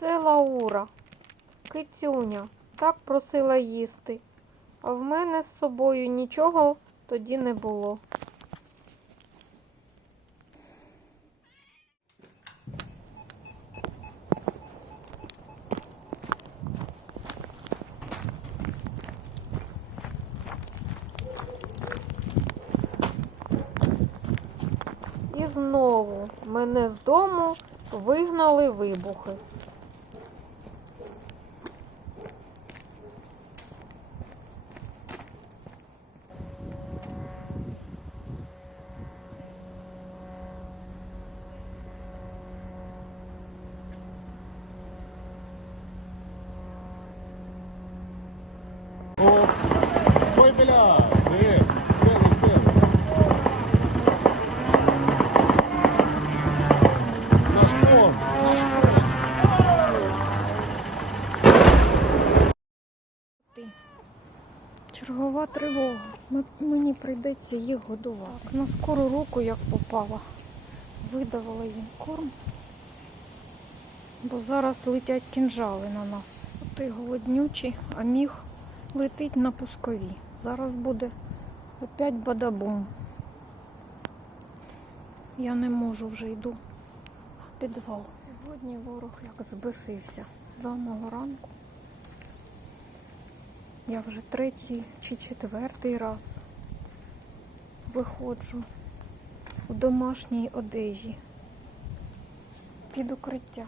Це Лаура, кицюня, так просила їсти. А в мене з собою нічого тоді не було. І знову мене з дому вигнали вибухи. Ой, бля, диви. Чергова тривога. Мені прийдеться їх годувати. На скору руку, як попала, видавала їм корм. Бо зараз летять кінжали на нас. Ти голоднючий, а міг летить на пускові. Зараз буде опять бадабум. Я не можу вже йду в підвал. Сьогодні ворог як збесився з самого ранку. Я вже третій чи четвертий раз виходжу у домашній одежі під укриття.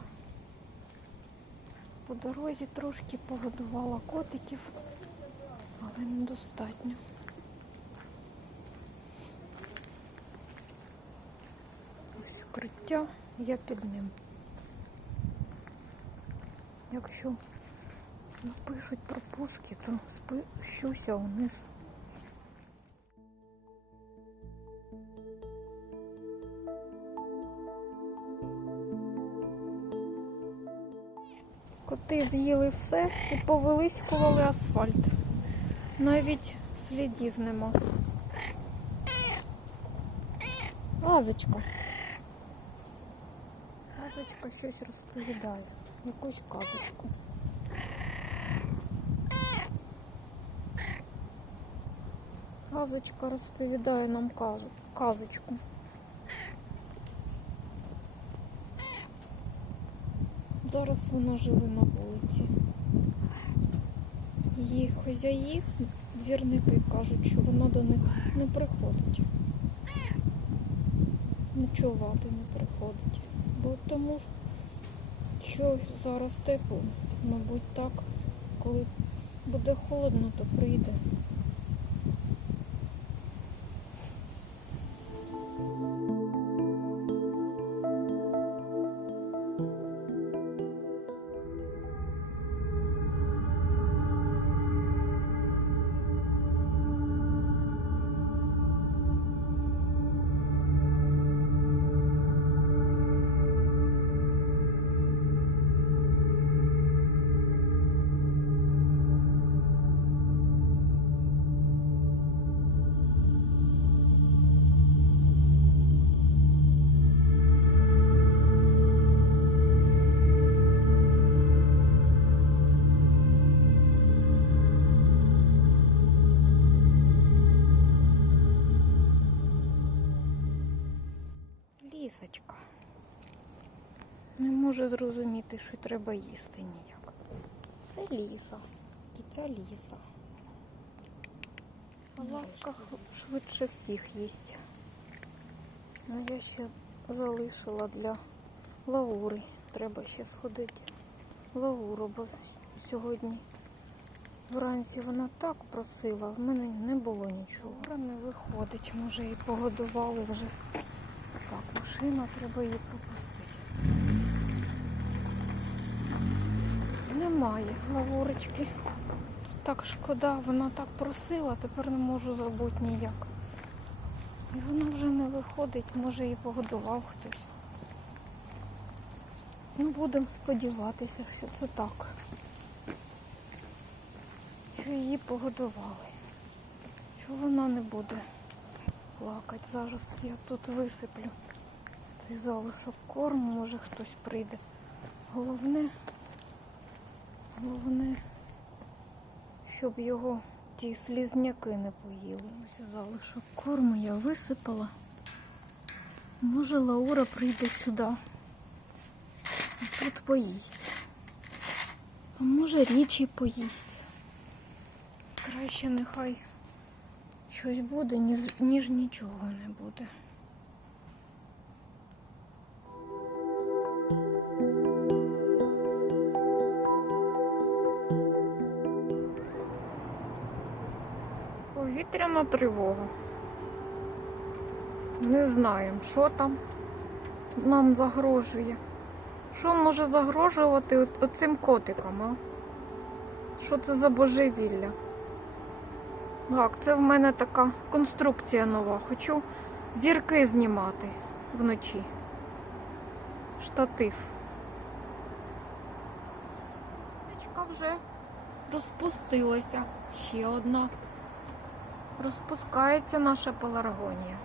По дорозі трошки погодувала котиків, але недостатньо. Ось укриття, я під ним. Якщо напишуть пропуски, то спущуся вниз. Коти з'їли все і повилискували асфальт. Навіть слідів нема. Лазочка. Лазочка щось розповідає. Якусь казочку. Казочка розповідає нам казочку. Зараз вона живе на вулиці. Її хазяї, двірники кажуть, що вона до них не приходить. Ночувати не приходить. Бо тому що зараз тепло, мабуть, так, коли буде холодно, то прийде. Може зрозуміти, що треба їсти ніяк. Це ліса. Дитя ліса. Ласка швидше всіх їсть. Ну, я ще залишила для лаури. Треба ще сходити лауру, бо сьогодні вранці вона так просила, в мене не було нічого. Лаура не виходить, може і погодували вже. Так, машина, треба її пропустити. Немає лаворочки. Так шкода, вона так просила, тепер не можу зробити ніяк. І вона вже не виходить, може її погодував хтось. Ну, будемо сподіватися, що це так. Що її погодували. Що вона не буде плакати. Зараз я тут висиплю цей залишок корму, може хтось прийде. Головне Головне, щоб його ті слізняки не поїли. Ось залишок корму я висипала. Може, Лаура прийде сюди. І тут поїсть. А може річі поїсть. Краще нехай щось буде, ніж, нічого не буде. Повітряна тривога. Не знаємо, що там нам загрожує. Що може загрожувати оцим котикам, а? Що це за божевілля? Так, це в мене така конструкція нова. Хочу зірки знімати вночі. Штатив. Вже розпустилася. Ще одна. Розпускається наша пеларгонія.